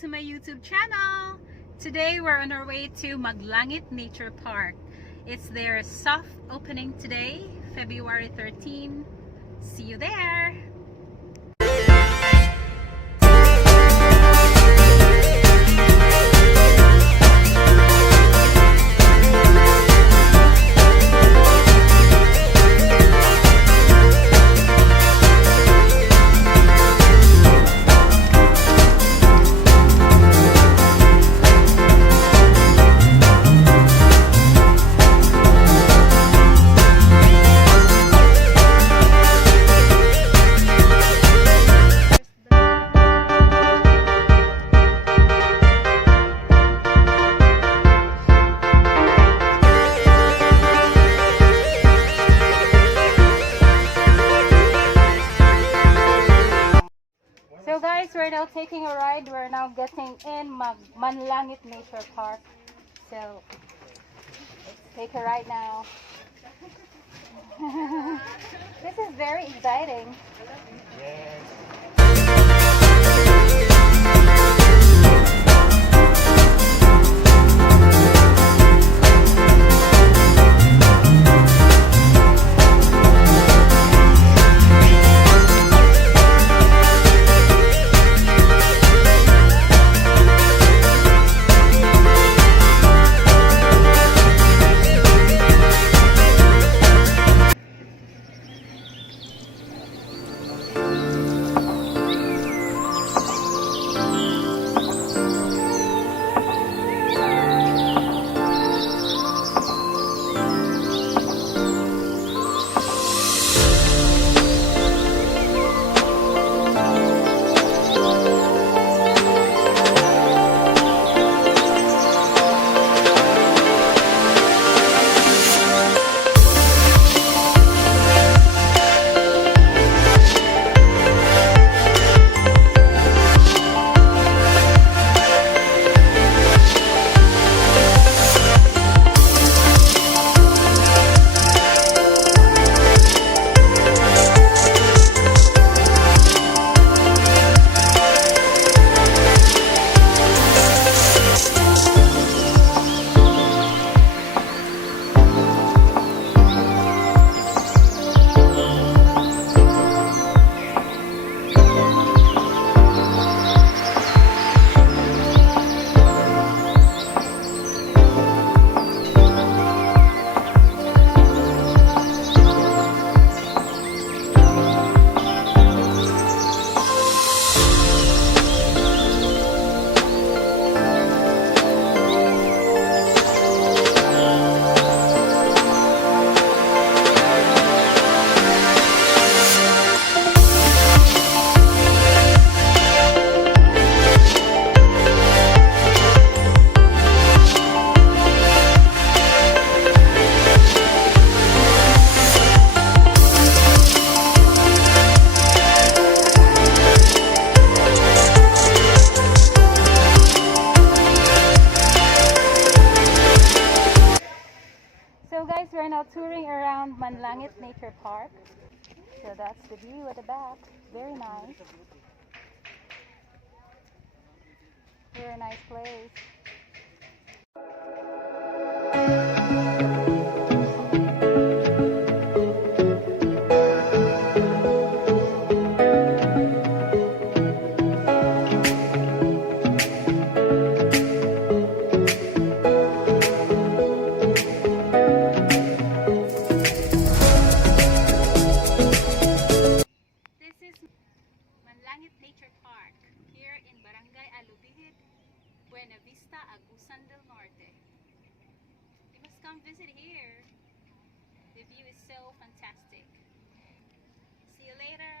to my YouTube channel. Today we're on our way to Manlangit Nature Park. It's their soft opening today, February 13. See you there! So guys, we're now taking a ride. We're now getting in Manlangit Nature Park. So let's take a ride now. This is very exciting. Yes. So guys, we're now touring around Manlangit Nature Park. So that's the view at the back. Very nice. Very nice place. Manlangit Nature Park, here in Barangay Alubihid, Buenavista, Agusan.del Norte. You must come visit here. The view is so fantastic. See you later.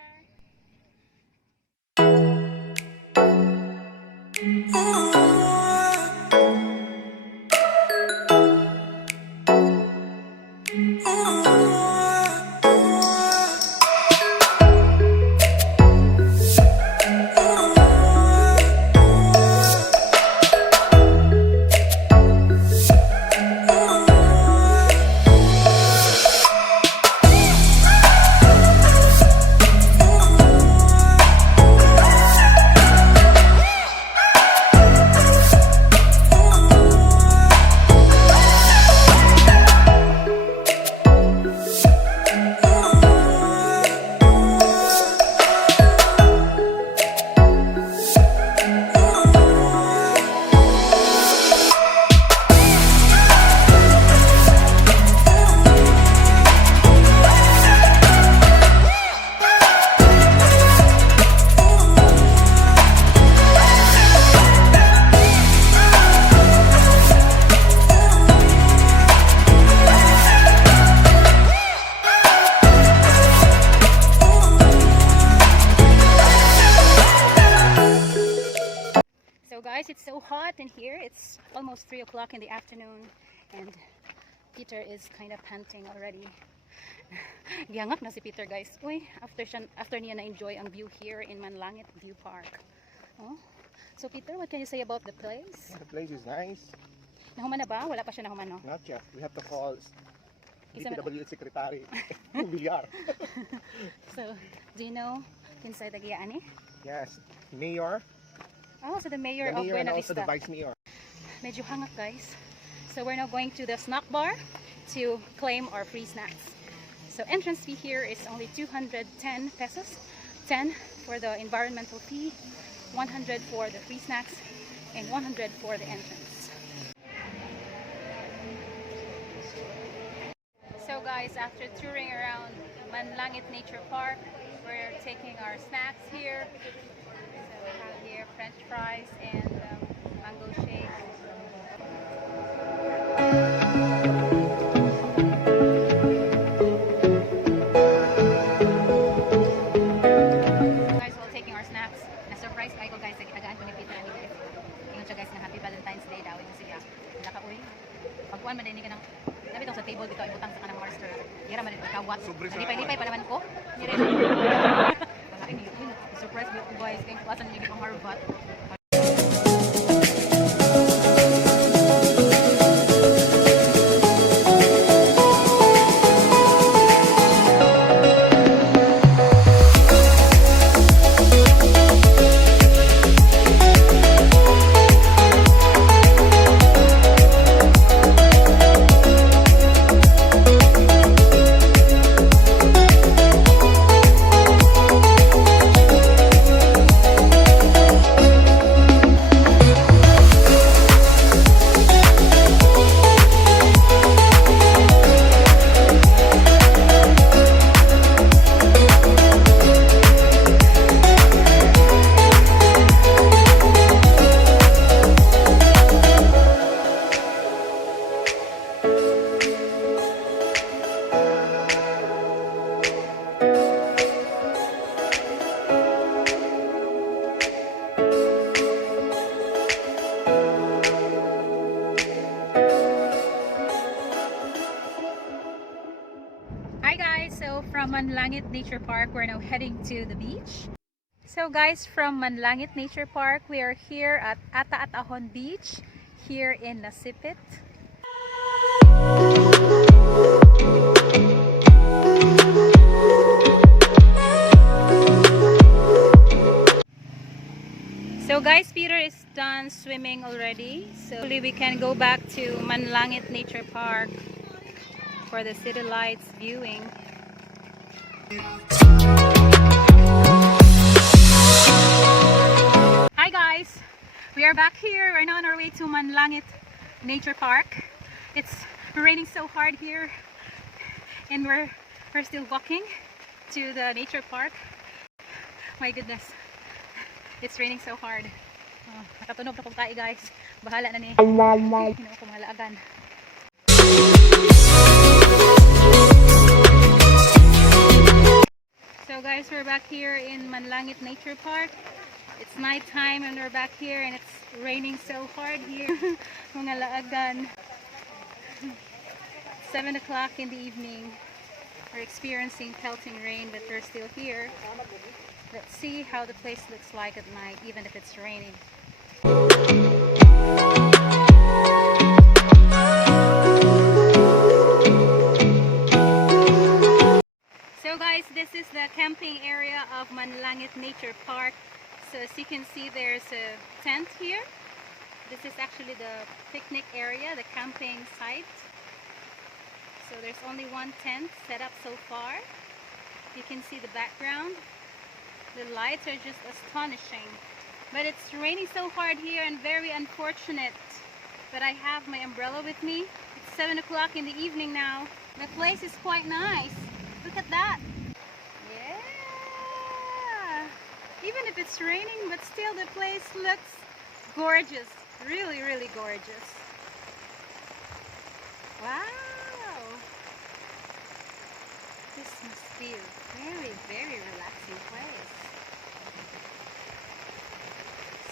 almost 3 o'clock in the afternoon, and Peter is kind of panting already. Giyangak na si Peter, guys. Uy, after niya na-enjoy ang view here in Manlangit View Park. Oh. So Peter, what can you say about the place? The place is nice. Nahuman na ba? Wala pa siya nahuman, no? Not yet. We have to call DPWH Secretary. Bilyar. So, do you know inside the Giani? Yes. Mayor. Oh, so the mayor The of mayor and also Buenavista. the vice mayor. Medyo hangak, guys. So we're now going to the snack bar to claim our free snacks. So entrance fee here is only 210 pesos. 10 for the environmental fee, 100 for the free snacks, and 100 for the entrance. So guys, after touring around Manlangit Nature Park, we're taking our snacks here. So we have here French fries and mango shake. Guys, while taking our snacks, na-surprise kayo guys, nag-agaan ko ni Peter and guys. Ingon siya guys na Happy Valentine's Day daw. Ingon siya. Wala ka uy. Pagkuhan man din ka ng dapat itong sa table dito ay butang sa kanang master. Gira man din kawat. Lipay-lipay pa naman ko. Nire. Surprise ko guys, kaya kuwasan niyo pang harbat. So from Manlangit Nature Park, we're now heading to the beach. So guys, from Manlangit Nature Park, we are here at Ata-Atahon Beach, here in Nasipit. So guys, Peter is done swimming already. So we can go back to Manlangit Nature Park for the city lights viewing. Hi guys, we are back here. We're now on our way to Manlangit Nature Park. It's raining so hard here, and we're still walking to the nature park. My goodness, it's raining so hard. Oh, nakatunog na kong tayo guys. Bahala na ni kumalagan. So guys, we're back here in Manlangit Nature Park. It's night time and we're back here and it's raining so hard here. Mga laagan. 7 o'clock in the evening. We're experiencing pelting rain, but we're still here. Let's see how the place looks like at night, even if it's raining. So guys, this is the camping area of Manlangit Nature Park. So as you can see, there's a tent here. This is actually the picnic area, the camping site. So there's only one tent set up so far. You can see the background. The lights are just astonishing. But it's raining so hard here and very unfortunate that I have my umbrella with me. It's 7 o'clock in the evening now. The place is quite nice. Look at that. Yeah. Even if it's raining, but still the place looks gorgeous. Really, really gorgeous. Wow. This must be a very, very relaxing place.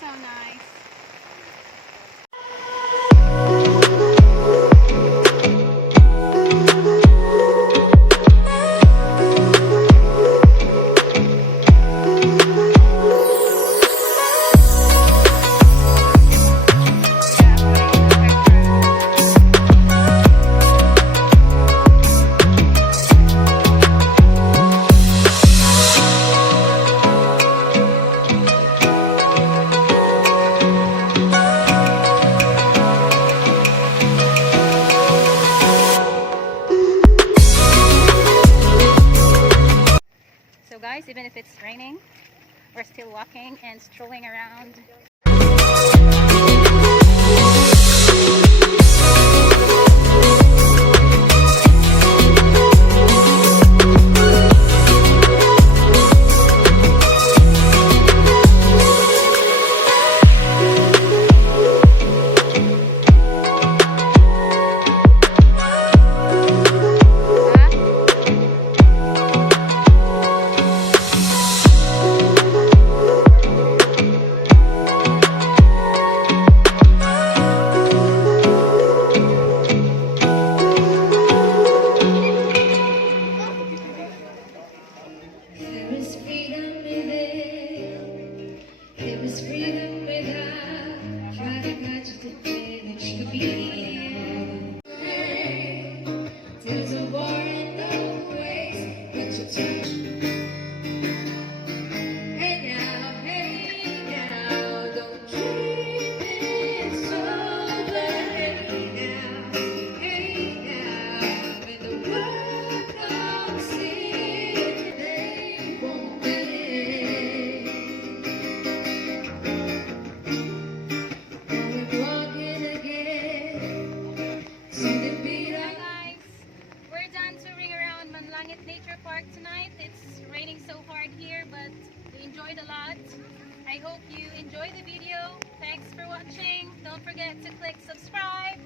So nice. guys, even if it's raining. We're still walking and strolling around. There is freedom within. There is freedom without. Try to catch the finish to be. There's a war in the ways, but you turn. Hey now, don't keep it sober. Hey now, when the world comes in, they won't believe. Now we're walking again, see the beat Hi of guys, we're done touring around Manlangit Nature Park tonight. It's raining so hard here, but we enjoyed a lot. I hope you enjoyed the video. Thanks for watching. Don't forget to click subscribe.